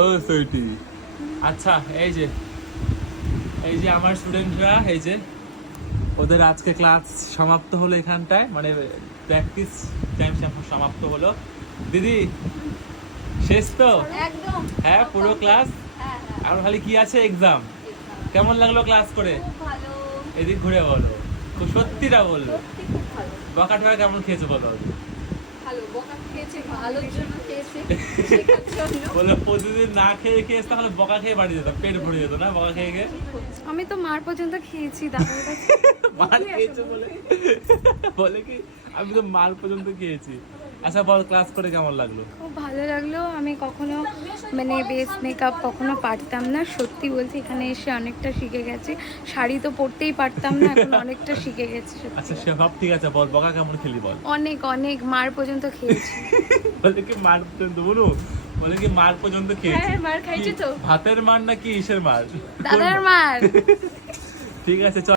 ও সুইটি। আচ্ছা এই যে আমার স্টুডেন্টরা, এই যে ওদের আজকে ক্লাস সমাপ্ত হলো এখানটায়, মানে প্র্যাকটিস টাইম সমাপ্ত হলো। দিদি শেষ তো? একদম। হ্যাঁ পুরো ক্লাস। হ্যাঁ হ্যাঁ। আর খালি কি আছে? এক্সাম। কেমন লাগলো ক্লাস করে? খুব ভালো। এদিক ঘুরে বলো, খুব সত্যিটা বললো। সত্যি খুব ভালো। বকা টকা কেমন খেয়েছো বলো? ভালো বকা খেয়েছে, ভালোর জন্য খেয়েছে, শেখার জন্য। বলো প্রতিদিন না খেয়ে খেয়েছে তাহলে বকা খেয়ে বাড়ি যেতাম, পেট ভরে যেত না বকা খেয়ে খেয়ে? আমি তো মার পর্যন্ত খেয়েছি দাদার কাছে। মার খেয়েছো বলে বলে কি আমি তো মাল পর্যন্ত খেয়েছি। আচ্ছা বল ক্লাস করে কেমন লাগলো? খুব ভালো লাগলো। আমি কখনো মানে বেস মেকআপ কখনো পারতাম না, সত্যি বলছি এখানে এসে অনেকটা শিখে গেছি। শাড়ি তো পরতেই পারতাম না, এখন অনেকটা শিখে গেছি সত্যি। আচ্ছা সে সব ঠিক আছে, বল বকা কেমন খেলি বল? অনেক অনেক মার পর্যন্ত খেয়েছি। বলে কি মার পর্যন্ত বলু? বলে কি মার পর্যন্ত খেয়েছি? হ্যাঁ, মার খাইছি তো। কি, ভাতের মার নাকি ইসের মার? দাদার মার। ঠিক আছে চল।